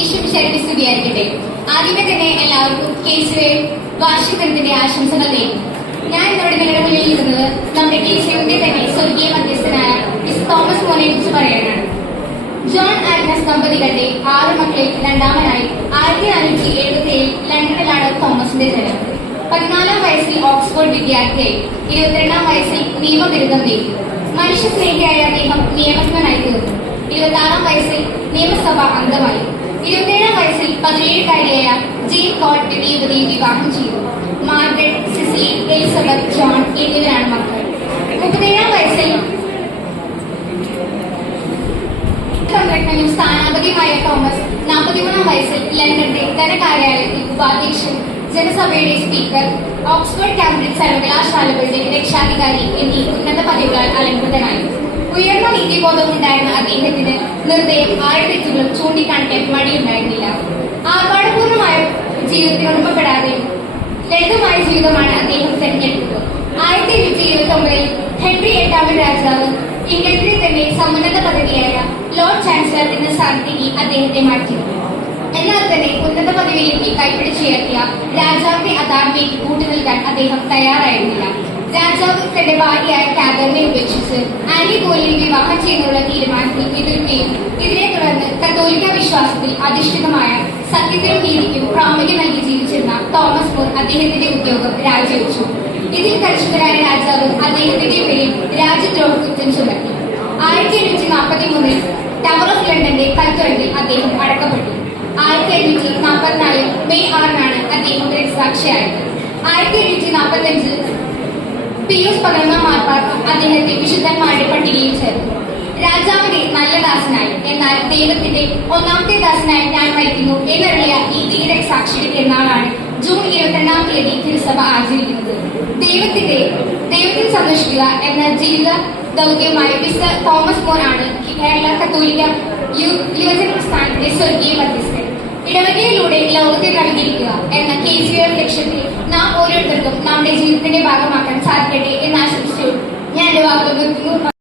ഈശ്വരശക്തി സ്തുതിയായിരിക്കട്ടെ. ആദ്യമേ തന്നെ എല്ലാവർക്കും കേസുവേ വാർഷികത്തിന്റെ ആശംസകൾ നേരുന്നു. ഞാൻ ഇന്നിവിടെ നിങ്ങളുടെ മുന്നിൽ ഇരുന്നത് നമ്മുടെ കേസുവിന്റെ തന്നെ സ്വർഗീയ മധ്യസ്ഥനായ മിസ് തോമസ് മോനെ കുറിച്ച് പറയാനാണ്. ജോൺ ആഗ്നസ് ദമ്പതികളുടെ 6 മക്കളിൽ രണ്ടാമനായി 1577 ലണ്ടനിലാണ് തോമസിന്റെ ജനനം. 14-ാം വയസ്സിൽ ഓക്സ്ഫോർഡ് വിദ്യാർത്ഥിയായി 22-ാം വയസ്സിൽ നിയമബിരുദം നേടി. മനുഷ്യസ്നേഹിയായ അദ്ദേഹം നിയമജ്ഞനായി തീർന്നു. 26-ാം വയസ്സിൽ നിയമസഭാ അംഗമായി. 27-ാം വയസ്സിൽ 17-കാരിയായ ജെയിൻ കോട്ട് എന്ന യുവതിയെ വിവാഹം ചെയ്തു. മാർഗരറ്റ്, സിസിലി, എലിസബത്ത്, ജോൺ എന്നിവരാണ് മക്കൾ. 37-ാം വയസ്സിൽ സംരക്ഷകനും സ്ഥാനാപതിയുമായ തോമസ് 43-ാം വയസ്സിൽ ലണ്ടന്റെ ധനകാര്യാലയത്തിൽ ഉപാധ്യക്ഷൻ, ജനസഭയുടെ സ്പീക്കർ, ഓക്സ്ഫോർഡ് കാംബ്രിഡ്ജ് സർവകലാശാലകളുടെ രക്ഷാധികാരി എന്നീ ഉന്നത പദവികളാൽ അലങ്കൃതനായി. ഉയർന്ന നീതിബോധമുണ്ടായിരുന്ന അദ്ദേഹത്തിന് നിർദ്ദയം തെറ്റുകളും ചൂണ്ടിക്കാണിക്കാൻ മടിയുണ്ടായിരുന്നില്ല. ആർഭാടപൂർണമായ ജീവിതത്തിന് ഉടമപ്പെടാതെ ലളിതമായ ജീവിതമാണ് അദ്ദേഹം തെരഞ്ഞെടുത്തത്. 1829-ൽ ഹെൻറി 8-ാമൻ രാജാവ് ഇംഗ്ലണ്ടിലെ തന്നെ സമുന്നത പദവിയായ ലോർഡ് ചാൻസലർ എന്ന സ്ഥാനത്തേക്ക് അദ്ദേഹത്തെ മാറ്റി. എന്നാൽ തന്നെ ഉന്നത പദവിയിലേക്ക് കൈപിടിച്ചുയർത്തിയ രാജാവിന്റെ അധാർമ്മയ്ക്ക് കൂട്ടുനിൽക്കാൻ അദ്ദേഹം തയ്യാറായിരുന്നില്ല. രാജാവ് തന്റെ ഭാര്യയായ കാതറിനെ ഉപേക്ഷിച്ച് ആനി ബോലിനെ വിവാഹം ചെയ്യുന്നതിനുള്ള തീരുമാനത്തിൽ എതിർക്കുകയും ഇതിനെ തുടർന്ന് കത്തോലിക്ക വിശ്വാസത്തിൽ അധിഷ്ഠിതമായ സത്യത്തിനും നീതിക്കും പ്രാമുഖ്യം നൽകി ജീവിച്ചിരുന്ന തോമസ് മോർ അദ്ദേഹത്തിന്റെ ഉദ്യോഗം രാജിവെച്ചു. ഇതിൽ കർഷകരായ രാജാവ് അദ്ദേഹത്തിന്റെ പേരിൽ രാജ്യദ്രോഹ കുറ്റം ചുമത്തി. 1843-ൽ ടവർ ഓഫ് ലണ്ടന്റെ കൽത്തുറങ്കിൽ അദ്ദേഹം അടക്കപ്പെട്ടു. 1844 മെയ് 6-നാണ് അദ്ദേഹം രക്തസാക്ഷിയായത്. 1845-ൽ പിയൂസ് 11-ാം മാർപ്പാപ്പ അദ്ദേഹത്തെ വിശുദ്ധന്മാരുടെ പട്ടികയിൽ ചേർത്തു. രാജാവിന്റെ നല്ല ദാസനായി, എന്നാൽ ദൈവത്തിന്റെ 1-ാമത്തെ ദാസനായി ഞാൻ മരിക്കുന്നു എന്നറിയ ഈ ധീരസാക്ഷിയുടെ പെരുന്നാളാണ് ജൂൺ 22-ാം തീയതി തിരുസഭ ആചരിക്കുന്നത്. ദൈവത്തിൽ സന്ദർശിക്കുക എന്ന ജീവിത ദൗത്യമായ മിസ്റ്റർ തോമസ് മോർ ആണ് കേരള കത്തോലിക്ക യുവജന പ്രസ്ഥാനത്തിന്റെ സ്വർഗീയ മധ്യസ്ഥൻ. ഇടവകയിലൂടെ ലോകത്തെ നൽകിയിരിക്കുക എന്ന KCR ലക്ഷ്യത്തിൽ നാം ഓരോരുത്തർക്കും നമ്മുടെ ജീവിതത്തിന്റെ ഭാഗമാക്കാൻ സാധിക്കട്ടെ എന്ന് ആശംസിച്ചു ഞാൻ എന്റെ വാക്കുകൾ നിർത്തുന്നു.